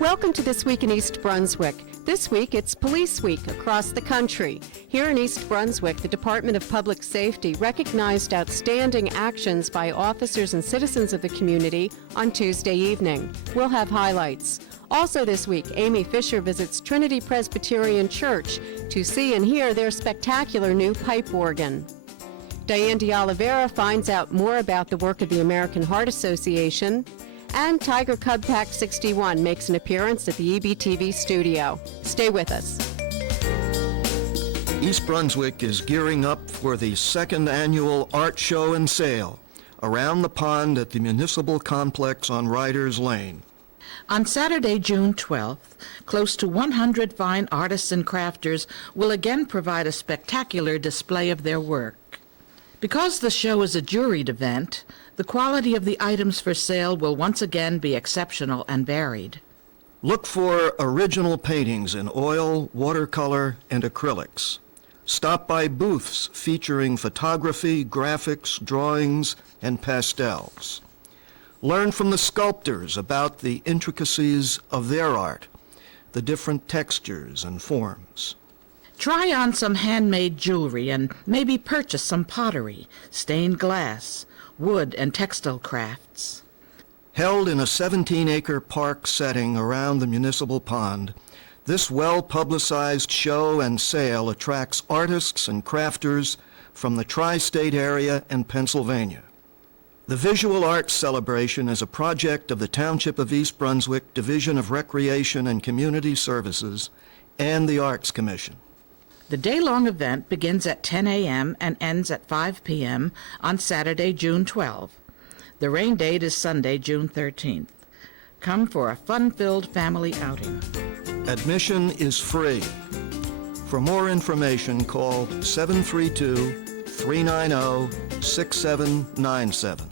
Welcome to This Week in East Brunswick. This week, it's Police Week across the country. Here in East Brunswick, the Department of Public Safety recognized outstanding actions by officers and citizens of the community on Tuesday evening. We'll have highlights. Also this week, Amy Fisher visits Trinity Presbyterian Church to see and hear their spectacular new pipe organ. Diane D'Oliveira finds out more about the work of the American Heart Association. And Tiger Cub Pack 61 makes an appearance at the EBTV studio. Stay with us. East Brunswick is gearing up for the second annual art show and sale around the pond at the Municipal Complex on Riders Lane. On Saturday, June 12th, close to 100 fine artists and crafters will again provide a spectacular display of their work. Because the show is a juried event, the quality of the items for sale will once again be exceptional and varied. Look for original paintings in oil, watercolor, and acrylics. Stop by booths featuring photography, graphics, drawings, and pastels. Learn from the sculptors about the intricacies of their art, the different textures and forms. Try on some handmade jewelry and maybe purchase some pottery, stained glass, wood, and textile crafts. Held in a 17-acre park setting around the municipal pond, this well-publicized show and sale attracts artists and crafters from the tri-state area and Pennsylvania. The Visual Arts Celebration is a project of the Township of East Brunswick Division of Recreation and Community Services and the Arts Commission. The day-long event begins at 10 a.m. and ends at 5 p.m. on Saturday, June 12. The rain date is Sunday, June 13th. Come for a fun-filled family outing. Admission is free. For more information, call 732-390-6797.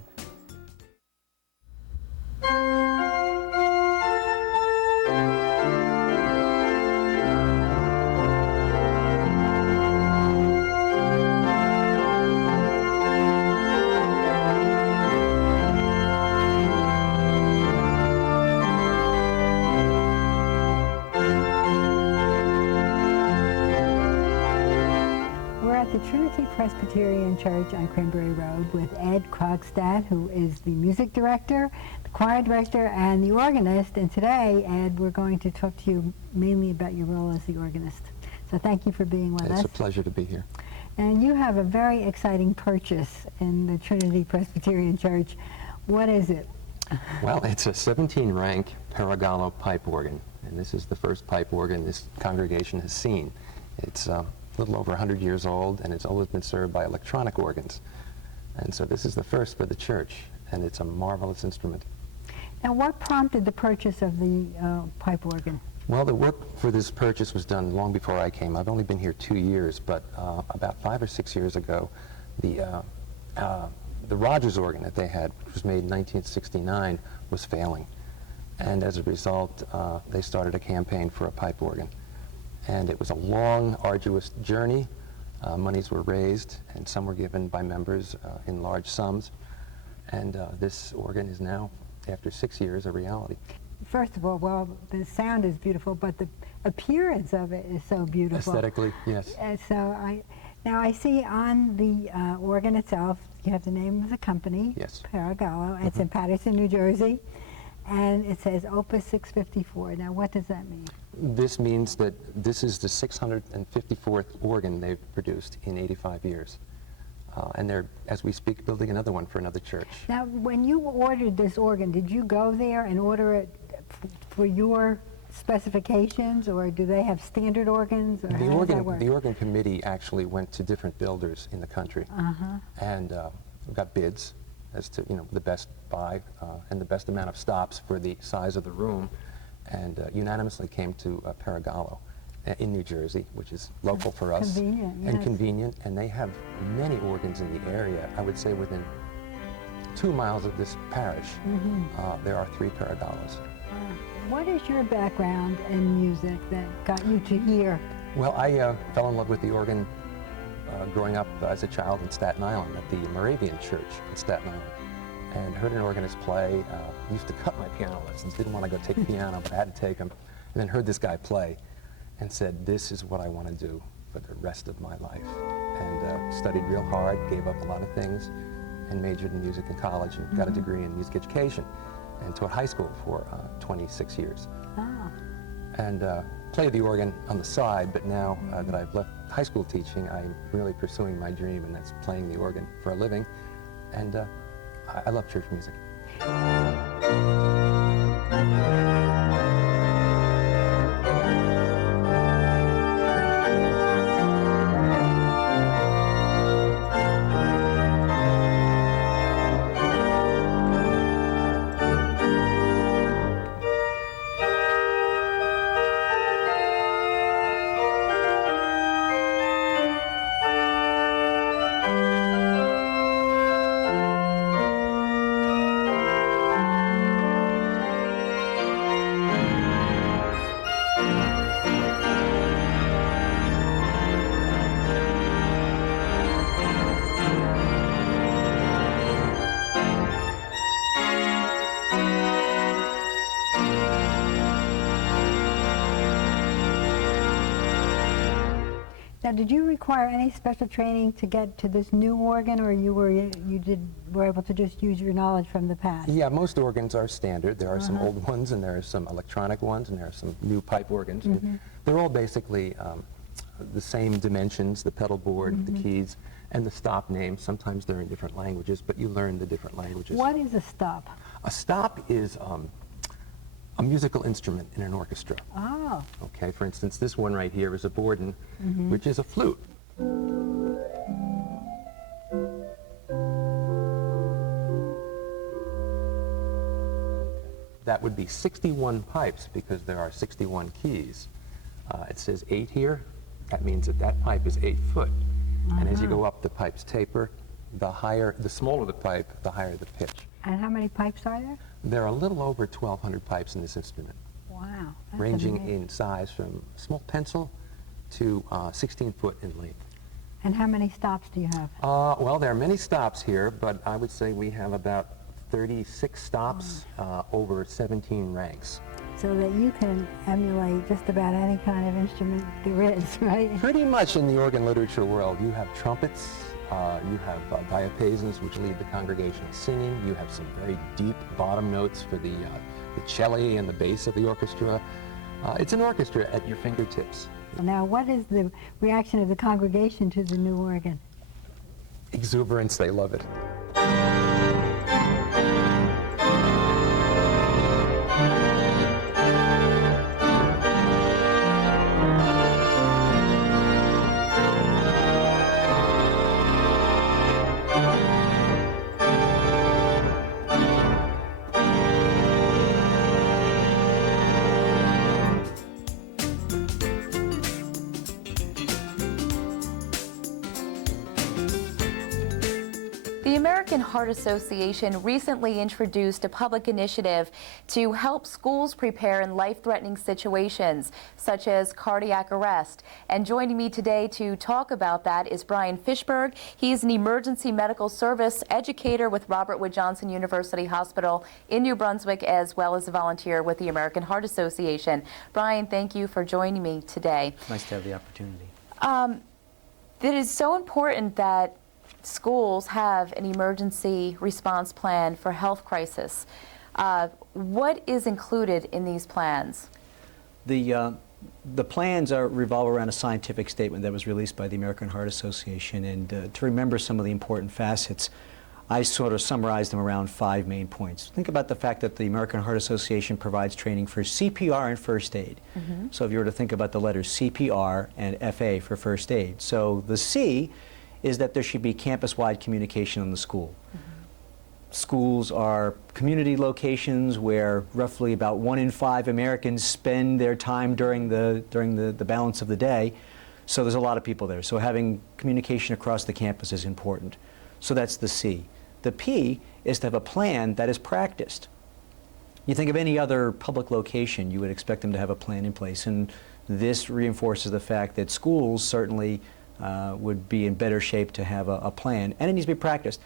The Trinity Presbyterian Church on Cranberry Road with Ed Krogstad, who is the music director, the choir director, and the organist. And today, Ed, we're going to talk to you mainly about your role as the organist. So thank you for being with us. It's a pleasure to be here. And you have a very exciting purchase in the Trinity Presbyterian Church. What is it? Well, it's a 17-rank Paragallo pipe organ, and this is the first pipe organ this congregation has seen. It's a little over 100 years old, and it's always been served by electronic organs. And so this is the first for the church, and it's a marvelous instrument. Now, what prompted the purchase of the pipe organ? Well, the work for this purchase was done long before I came. I've only been here 2 years, but about 5 or 6 years ago, the Rogers organ that they had, which was made in 1969, was failing. And as a result, they started a campaign for a pipe organ. And it was a long, arduous journey. Monies were raised, and some were given by members in large sums. And this organ is now, after 6 years, a reality. First of all, well, the sound is beautiful, but the appearance of it is so beautiful. Aesthetically, yes. So now I see on the organ itself, you have the name of the company, yes. Paragallo. It's in Paterson, New Jersey, and it says Opus 654. Now, what does that mean? This means that this is the 654th organ they've produced in 85 years. And they're, as we speak, building another one for another church. Now, when you ordered this organ, did you go there and order it for your specifications, or do they have standard organs, or how does that work? The organ committee actually went to different builders in the country and got bids as to the best buy and the best amount of stops for the size of the room, and unanimously came to Paragallo in New Jersey, which is local for us. Convenient, yes. And convenient, and they have many organs in the area. I would say within 2 miles of this parish, there are 3 Paragallos. What is your background in music that got you to here? Well, I fell in love with the organ growing up as a child in Staten Island at the Moravian Church in Staten Island. and heard an organist play. Used to cut my piano lessons, didn't want to go take piano, but I had to take them. And then heard this guy play and said, this is what I want to do for the rest of my life. And studied real hard, gave up a lot of things, and majored in music in college and got a degree in music education and taught high school for 26 years. Oh. And played the organ on the side, but now that I've left high school teaching, I'm really pursuing my dream, and that's playing the organ for a living. And I love church music. Now, did you require any special training to get to this new organ, or you were able to just use your knowledge from the past? Yeah, most organs are standard. There are some old ones, and there are some electronic ones, and there are some new pipe organs. They're all basically the same dimensions, the pedal board, the keys, and the stop names. Sometimes they're in different languages, but you learn the different languages. What is a stop? A stop is a musical instrument in an orchestra. Oh. Okay, for instance, this one right here is a borden, which is a flute. That would be 61 pipes because there are 61 keys. It says 8 here. That means that that pipe is 8 foot. And as you go up, the pipes taper. The smaller the pipe, the higher the pitch. And how many pipes are there? There are a little over 1,200 pipes in this instrument, Wow. That's ranging amazing. in size from small pencil to 16 foot in length. And how many stops do you have? Well, there are many stops here, but I would say we have about 36 stops over 17 ranks. So that you can emulate just about any kind of instrument there is, right? Pretty much in the organ literature world, you have trumpets, you have diapasons, which lead the congregational singing. You have some very deep bottom notes for the cello and the bass of the orchestra. It's an orchestra at your fingertips. Now, what is the reaction of the congregation to the new organ? Exuberance, they love it. The American Heart Association recently introduced a public initiative to help schools prepare in life-threatening situations, such as cardiac arrest. And joining me today to talk about that is Brian Fishberg. He's an emergency medical service educator with Robert Wood Johnson University Hospital in New Brunswick, as well as a volunteer with the American Heart Association. Brian, thank you for joining me today. Nice to have the opportunity. It is so important that schools have an emergency response plan for health crisis. What is included in these plans? The plans revolve around a scientific statement that was released by the American Heart Association, and to remember some of the important facets, I sort of summarized them around 5 main points. Think about the fact that the American Heart Association provides training for CPR and first aid. So if you were to think about the letters CPR and FA for first aid. So the C is that there should be campus-wide communication in the school. Schools are community locations where roughly about 1 in 5 Americans spend their time during the balance of the day. So there's a lot of people there. So having communication across the campus is important. So that's the C. The P is to have a plan that is practiced. You think of any other public location, you would expect them to have a plan in place. And this reinforces the fact that schools certainly would be in better shape to have a plan, and it needs to be practiced.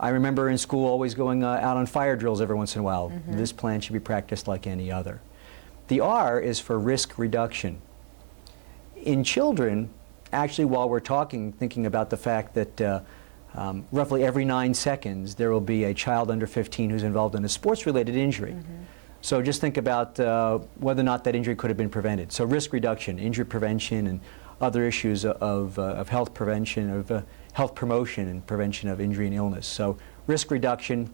I remember in school always going out on fire drills every once in a while. This plan should be practiced like any other. The R is for risk reduction. In children, actually, while we're thinking about the fact that roughly every 9 seconds there will be a child under 15 who's involved in a sports-related injury. So just think about whether or not that injury could have been prevented. So risk reduction, injury prevention, and other issues of health prevention, of health promotion and prevention of injury and illness. So risk reduction,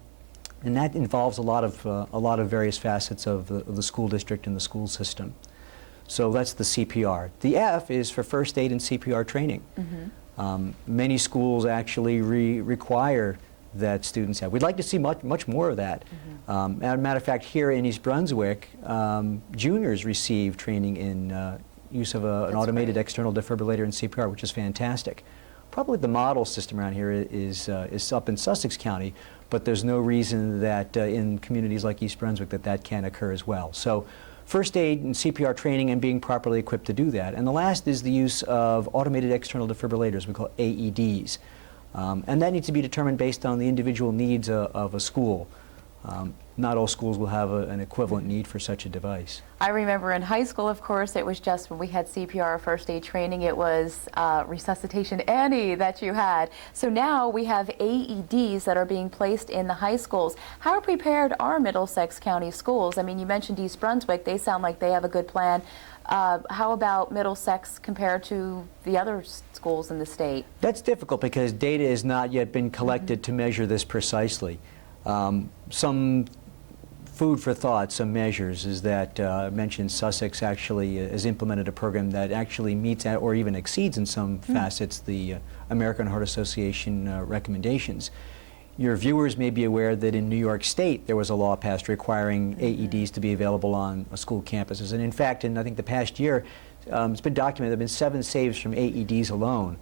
and that involves a lot of various facets of the school district and the school system. So that's the CPR. The F is for first aid and CPR training. Many schools actually require that students have. We'd like to see much more of that. As a matter of fact, here in East Brunswick, juniors receive training in use of an automated external defibrillator and CPR, which is fantastic. Probably the model system around here is up in Sussex County, but there's no reason that in communities like East Brunswick that can't occur as well. So first aid and CPR training and being properly equipped to do that. And the last is the use of automated external defibrillators, we call AEDs. And that needs to be determined based on the individual needs of a school. Not all schools will have an equivalent need for such a device. I remember in high school, of course, it was just when we had CPR or first aid training, it was resuscitation Annie that you had. So now we have AEDs that are being placed in the high schools. How prepared are Middlesex County schools? I mean, you mentioned East Brunswick. They sound like they have a good plan. How about Middlesex compared to the other schools in the state? That's difficult because data has not yet been collected to measure this precisely. Some food for thought, some measures, is that I mentioned Sussex actually has implemented a program that actually meets or even exceeds in some facets the American Heart Association recommendations. Your viewers may be aware that in New York State there was a law passed requiring AEDs to be available on school campuses. And in fact, in I think the past year, it's been documented there have been 7 saves from AEDs alone.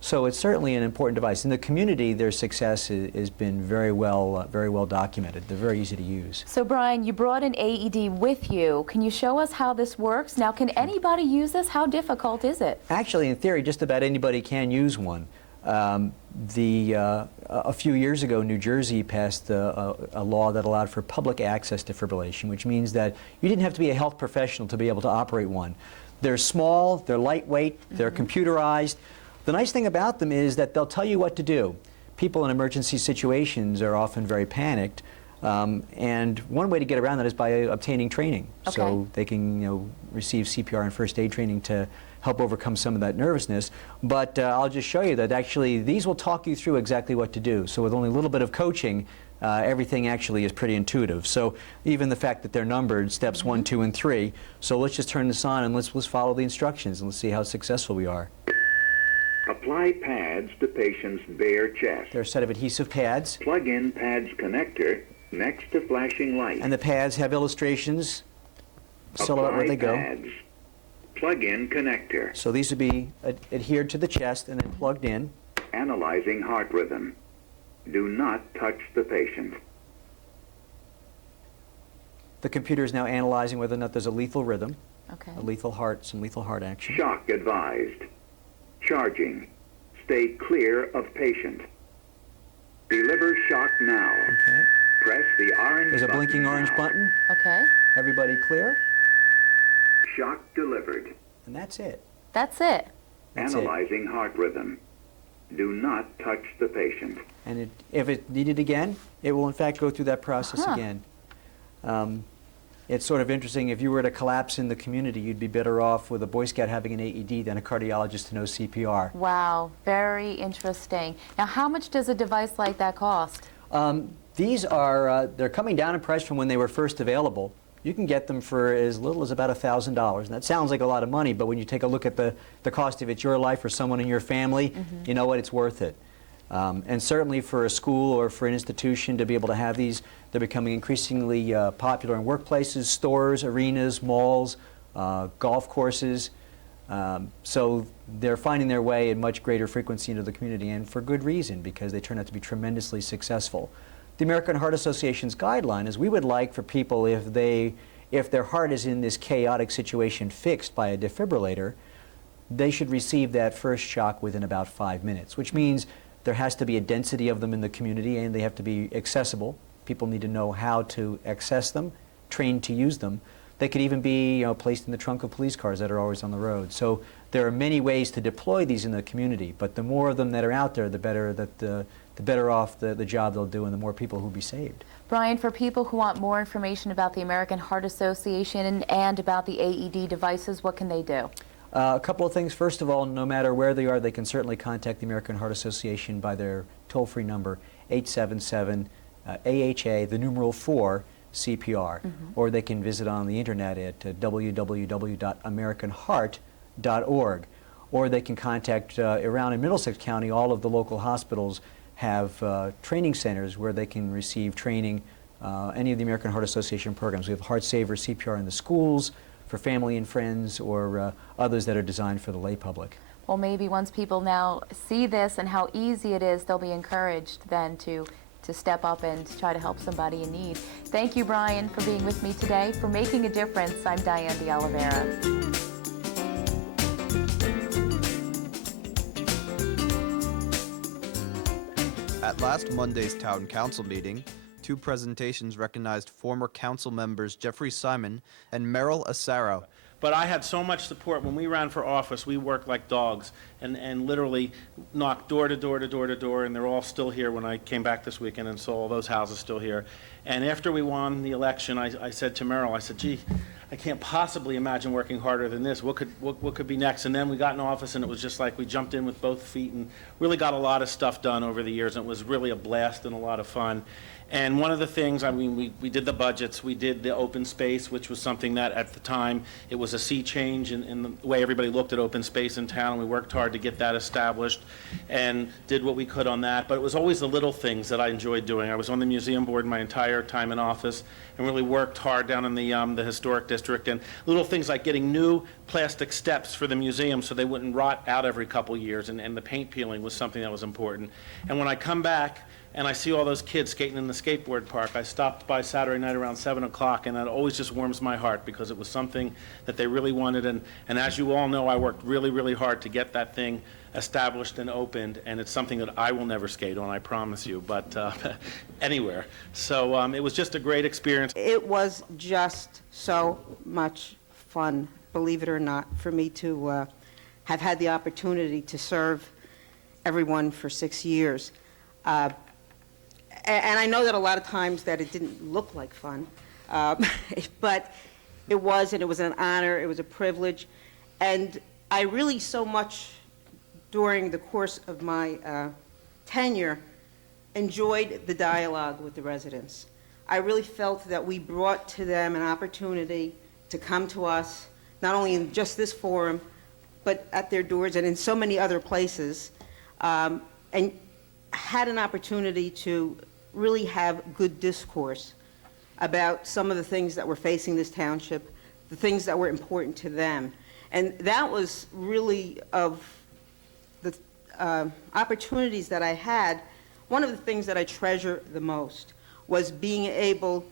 So it's certainly an important device. In the community, their success has been very well documented. They're very easy to use. So Brian, you brought an AED with you. Can you show us how this works? Now, can anybody use this? How difficult is it? Actually, in theory, just about anybody can use one. A few years ago, New Jersey passed a law that allowed for public access defibrillation, which means that you didn't have to be a health professional to be able to operate one. They're small, they're lightweight, they're computerized. The nice thing about them is that they'll tell you what to do. People in emergency situations are often very panicked, and one way to get around that is by obtaining training. Okay. So they can receive CPR and first aid training to help overcome some of that nervousness. But I'll just show you that actually these will talk you through exactly what to do. So with only a little bit of coaching, everything actually is pretty intuitive. So even the fact that they're numbered, steps 1, 2, and 3. So let's just turn this on and let's follow the instructions and let's see how successful we are. Apply pads to patient's bare chest. There are a set of adhesive pads. Plug in pads connector next to flashing light. And the pads have illustrations silhouette where they go. Pads. Plug in connector. So these would be adhered to the chest and then plugged in. Analyzing heart rhythm. Do not touch the patient. The computer is now analyzing whether or not there's a lethal rhythm, Okay. some lethal heart action. Shock advised. Charging. Stay clear of patient. Deliver shock now. Okay. Press the orange There's a button blinking orange now. button. Okay. Everybody clear? Shock delivered. And that's it. That's it. That's it. Analyzing heart rhythm. Do not touch the patient. And if it needed again, it will in fact go through that process again. It's sort of interesting, if you were to collapse in the community, you'd be better off with a Boy Scout having an AED than a cardiologist to know CPR. Wow, very interesting. Now, how much does a device like that cost? These are, they're coming down in price from when they were first available. You can get them for as little as about $1,000. And that sounds like a lot of money, but when you take a look at the cost of it's your life or someone in your family, you know what, it's worth it. And certainly for a school or for an institution to be able to have these, they're becoming increasingly popular in workplaces, stores, arenas, malls, golf courses. So they're finding their way in much greater frequency into the community, and for good reason, because they turn out to be tremendously successful. The American Heart Association's guideline is we would like for people, if their heart is in this chaotic situation fixed by a defibrillator, they should receive that first shock within about 5 minutes, which means There has to be a density of them in the community, and they have to be accessible. People need to know how to access them, trained to use them. They could even be placed in the trunk of police cars that are always on the road. So there are many ways to deploy these in the community, but the more of them that are out there, the better off the job they'll do and the more people who will be saved. Brian, for people who want more information about the American Heart Association and about the AED devices, what can they do? A couple of things. First of all, no matter where they are, they can certainly contact the American Heart Association by their toll-free number, 877-AHA, the numeral 4, CPR, or they can visit on the internet at www.americanheart.org, or they can contact around in Middlesex County. All of the local hospitals have training centers where they can receive training, any of the American Heart Association programs. We have Heart Saver CPR in the schools for family and friends, or others that are designed for the lay public. Well, maybe once people now see this and how easy it is, they'll be encouraged then to step up and try to help somebody in need. Thank you, Brian, for being with me today. For Making a Difference, I'm Diane de Oliveira. At last Monday's Town Council meeting, 2 presentations recognized former council members Jeffrey Simon and Meryle Asaro. But I had so much support. When we ran for office, we worked like dogs and literally knocked door to door to door to door, and they're all still here when I came back this weekend and saw all those houses still here. And after we won the election, I said to Meryle, I said, gee, I can't possibly imagine working harder than this. What could be next? And then we got in office, and it was just like we jumped in with both feet and really got a lot of stuff done over the years, and it was really a blast and a lot of fun. And one of the things, I mean, we did the budgets, we did the open space, which was something that at the time, it was a sea change in the way everybody looked at open space in town. We worked hard to get that established and did what we could on that. But it was always the little things that I enjoyed doing. I was on the museum board my entire time in office and really worked hard down in the historic district. And little things like getting new plastic steps for the museum so they wouldn't rot out every couple years. And the paint peeling was something that was important. And when I come back, and I see all those kids skating in the skateboard park, I stopped by Saturday night around 7 o'clock, and that always just warms my heart because it was something that they really wanted. And as you all know, I worked really, really hard to get that thing established and opened, and it's something that I will never skate on, I promise you, but anywhere. So it was just a great experience. It was just so much fun, believe it or not, for me to have had the opportunity to serve everyone for 6 years. And I know that a lot of times that it didn't look like fun, but it was, and it was an honor, it was a privilege, and I really so much during the course of my tenure enjoyed the dialogue with the residents. I really felt that we brought to them an opportunity to come to us, not only in just this forum, but at their doors and in so many other places, and had an opportunity to really have good discourse about some of the things that were facing this township, the things that were important to them. And that was really, of the opportunities that I had, one of the things that I treasure the most was being able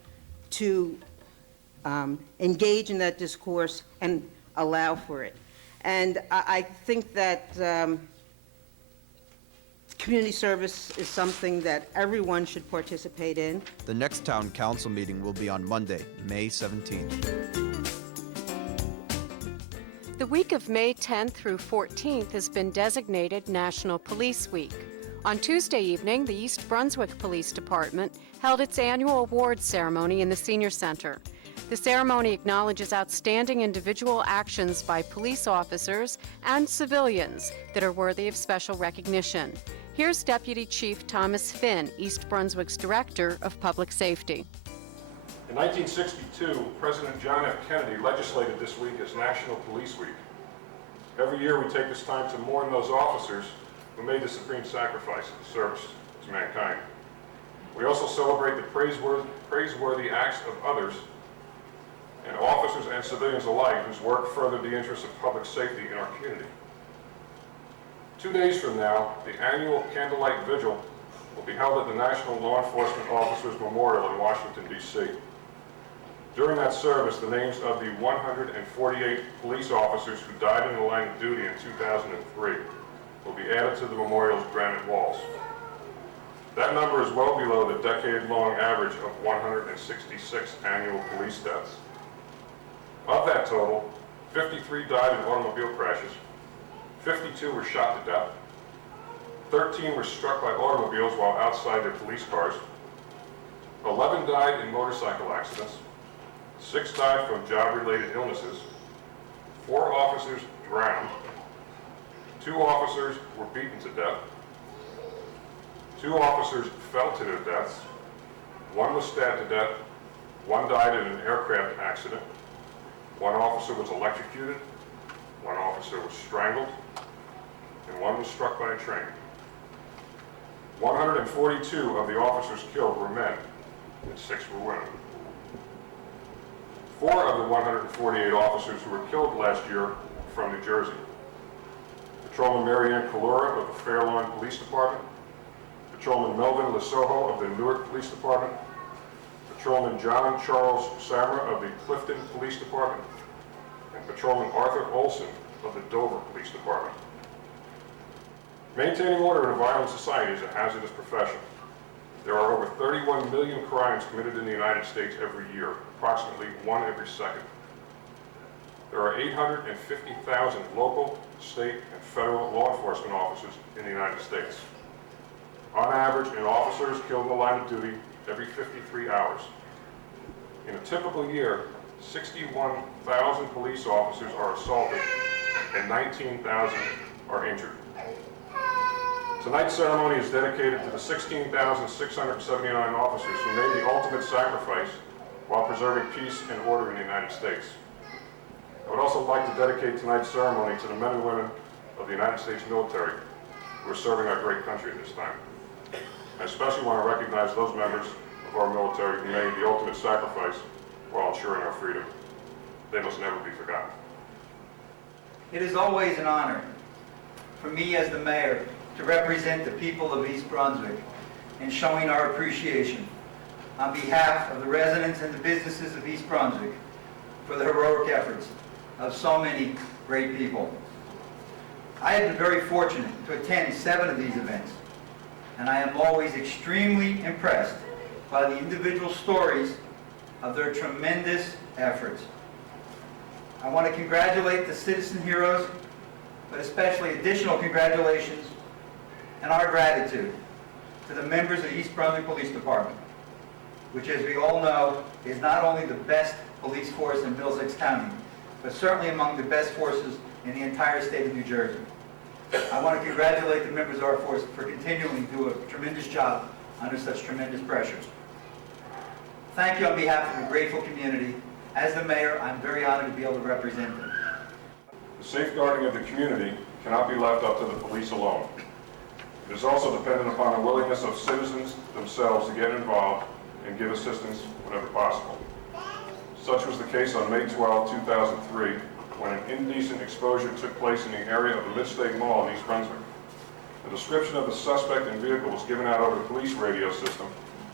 to engage in that discourse and allow for it. And I think that community service is something that everyone should participate in. The next Town Council meeting will be on Monday, May 17th. The week of May 10th through 14th has been designated National Police Week. On Tuesday evening, the East Brunswick Police Department held its annual awards ceremony in the Senior Center. The ceremony acknowledges outstanding individual actions by police officers and civilians that are worthy of special recognition. Here's Deputy Chief Thomas Finn, East Brunswick's Director of Public Safety. In 1962, President John F. Kennedy legislated this week as National Police Week. Every year we take this time to mourn those officers who made the supreme sacrifice in service to mankind. We also celebrate the praiseworthy acts of others, and officers and civilians alike whose work furthered the interests of public safety in our community. 2 days from now, the annual Candlelight Vigil will be held at the National Law Enforcement Officers Memorial in Washington, D.C. During that service, the names of the 148 police officers who died in the line of duty in 2003 will be added to the memorial's granite walls. That number is well below the decade-long average of 166 annual police deaths. Of that total, 53 died in automobile crashes, 52 were shot to death, 13 were struck by automobiles while outside their police cars, 11 died in motorcycle accidents, 6 died from job-related illnesses, 4 officers drowned, 2 officers were beaten to death, 2 officers fell to their deaths, 1 was stabbed to death, 1 died in an aircraft accident, 1 officer was electrocuted, 1 officer was strangled, and 1 was struck by a train. 142 of the officers killed were men, and 6 were women. 4 of the 148 officers who were killed last year were from New Jersey. Patrolman Marianne Kalura of the Fairlawn Police Department, Patrolman Melvin Lesoho of the Newark Police Department, Patrolman John Charles Samra of the Clifton Police Department, and Patrolman Arthur Olson of the Dover Police Department. Maintaining order in a violent society is a hazardous profession. There are over 31 million crimes committed in the United States every year, approximately 1 every second. There are 850,000 local, state, and federal law enforcement officers in the United States. On average, an officer is killed in the line of duty every 53 hours. In a typical year, 61,000 police officers are assaulted and 19,000 are injured. Tonight's ceremony is dedicated to the 16,679 officers who made the ultimate sacrifice while preserving peace and order in the United States. I would also like to dedicate tonight's ceremony to the men and women of the United States military who are serving our great country at this time. I especially want to recognize those members of our military who made the ultimate sacrifice while ensuring our freedom. They must never be forgotten. It is always an honor for me as the mayor to represent the people of East Brunswick in showing our appreciation on behalf of the residents and the businesses of East Brunswick for the heroic efforts of so many great people. I have been very fortunate to attend 7 of these events, and I am always extremely impressed by the individual stories of their tremendous efforts. I want to congratulate the citizen heroes, but especially additional congratulations and our gratitude to the members of the East Brunswick Police Department, which, as we all know, is not only the best police force in Middlesex County, but certainly among the best forces in the entire state of New Jersey. I want to congratulate the members of our force for continuing to do a tremendous job under such tremendous pressures. Thank you on behalf of the grateful community. As the mayor, I'm very honored to be able to represent them. The safeguarding of the community cannot be left up to the police alone. It is also dependent upon the willingness of citizens themselves to get involved and give assistance whenever possible. Such was the case on May 12, 2003, when an indecent exposure took place in the area of the Mid-State Mall in East Brunswick. The description of the suspect and vehicle was given out over the police radio system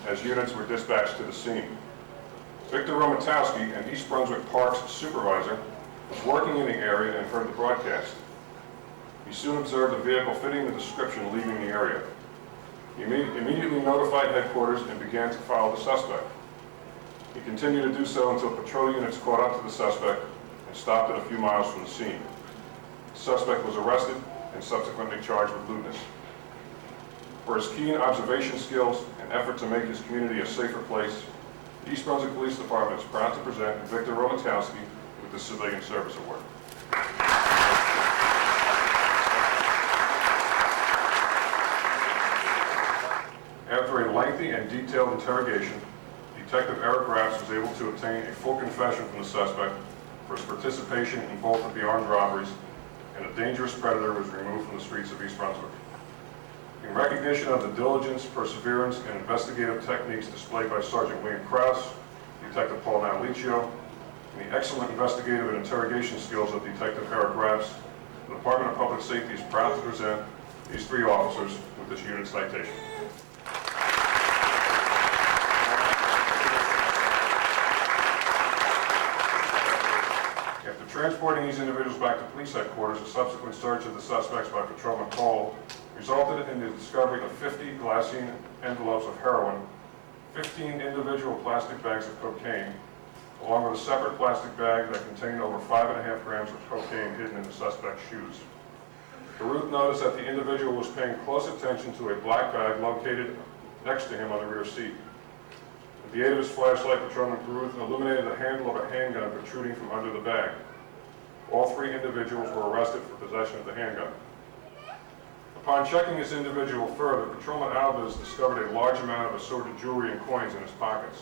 as units were dispatched to the scene. Victor Romatowski, an East Brunswick Parks supervisor, was working in the area and heard the broadcast. He soon observed a vehicle fitting the description leaving the area. He immediately notified headquarters and began to follow the suspect. He continued to do so until patrol units caught up to the suspect and stopped it a few miles from the scene. The suspect was arrested and subsequently charged with lewdness. For his keen observation skills and effort to make his community a safer place, the East Brunswick Police Department is proud to present Victor Romatowski with the Civilian Service Award. After a lengthy and detailed interrogation, Detective Eric Raps was able to obtain a full confession from the suspect for his participation in both of the armed robberies, and a dangerous predator was removed from the streets of East Brunswick. In recognition of the diligence, perseverance, and investigative techniques displayed by Sergeant William Krause, Detective Paul Nataliccio, and the excellent investigative and interrogation skills of Detective Eric Raps, the Department of Public Safety is proud to present these 3 officers with this unit citation. After transporting these individuals back to police headquarters, a subsequent search of the suspects by Patrolman Cole resulted in the discovery of 50 glassine envelopes of heroin, 15 individual plastic bags of cocaine, along with a separate plastic bag that contained over 5.5 grams of cocaine hidden in the suspect's shoes. Baruth noticed that the individual was paying close attention to a black bag located next to him on the rear seat. With the aid of his flashlight, Patrolman Baruth illuminated the handle of a handgun protruding from under the bag. All 3 individuals were arrested for possession of the handgun. Upon checking this individual further, Patrolman Alves discovered a large amount of assorted jewelry and coins in his pockets.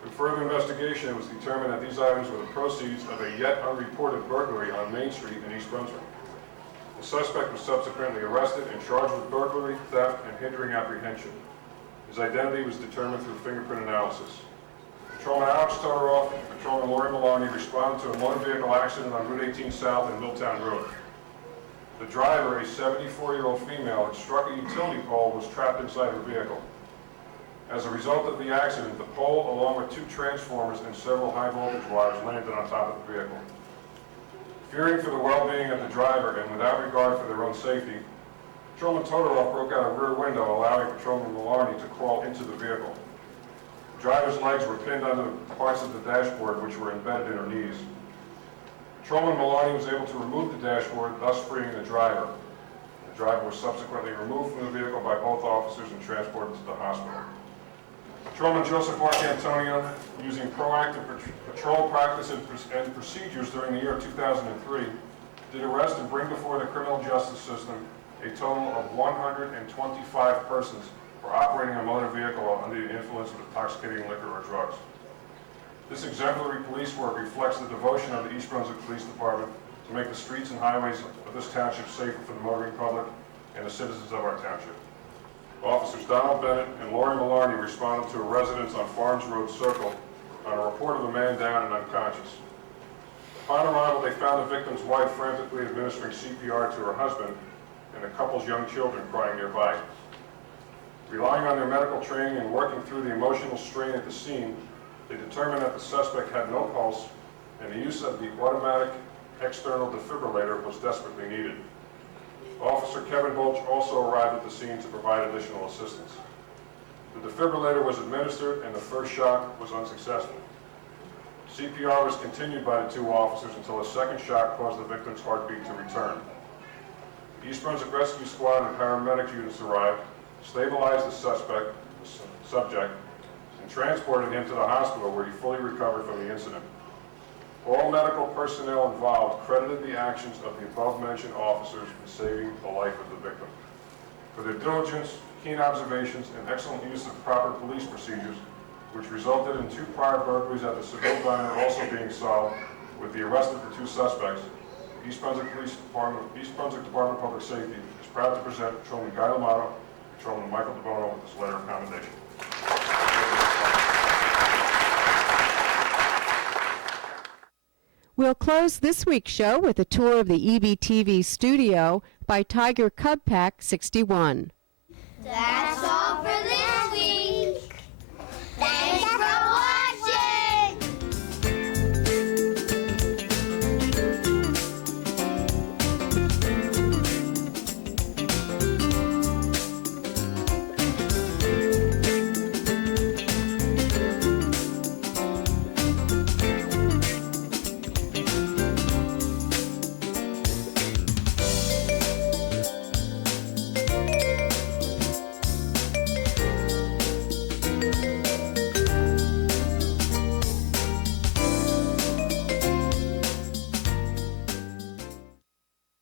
Through further investigation, it was determined that these items were the proceeds of a yet unreported burglary on Main Street in East Brunswick. The suspect was subsequently arrested and charged with burglary, theft, and hindering apprehension. His identity was determined through fingerprint analysis. Patrolman Alex Todoroff and Patrolman Lori Maloney responded to a motor vehicle accident on Route 18 South and Milltown Road. The driver, a 74-year-old female, had struck a utility pole and was trapped inside her vehicle. As a result of the accident, the pole, along with 2 transformers and several high-voltage wires, landed on top of the vehicle. Fearing for the well-being of the driver and without regard for their own safety, Patrolman Todoroff broke out a rear window, allowing Patrolman Maloney to crawl into the vehicle. The driver's legs were pinned under parts of the dashboard, which were embedded in her knees. Patrolman Maloney was able to remove the dashboard, thus freeing the driver. The driver was subsequently removed from the vehicle by both officers and transported to the hospital. Patrolman Joseph Marcantonio, using proactive patrol practice and procedures during the year 2003, did arrest and bring before the criminal justice system a total of 125 persons for operating a motor vehicle under the influence of intoxicating liquor or drugs. This exemplary police work reflects the devotion of the East Brunswick Police Department to make the streets and highways of this township safer for the motoring public and the citizens of our township. Officers Donald Bennett and Lori Maloney responded to a residence on Farms Road Circle on a report of a man down and unconscious. Upon arrival, they found the victim's wife frantically administering CPR to her husband and the couple's young children crying nearby. Relying on their medical training and working through the emotional strain at the scene, they determined that the suspect had no pulse and the use of the automatic external defibrillator was desperately needed. Officer Kevin Holch also arrived at the scene to provide additional assistance. The defibrillator was administered and the first shock was unsuccessful. CPR was continued by the 2 officers until a second shock caused the victim's heartbeat to return. The East Brunswick Rescue Squad and paramedic units arrived, stabilized the subject, and transported him to the hospital where he fully recovered from the incident. All medical personnel involved credited the actions of the above-mentioned officers in saving the life of the victim. For their diligence, keen observations, and excellent use of proper police procedures, which resulted in 2 prior burglaries at the Seville Diner also being solved with the arrest of the 2 suspects, the East Brunswick Department of Public Safety is proud to present Patrolman Guy D'Amato and Patrolman Michael DeBono with this letter of commendation. We'll close this week's show with a tour of the EBTV studio by Tiger Cub Pack 61. Dad,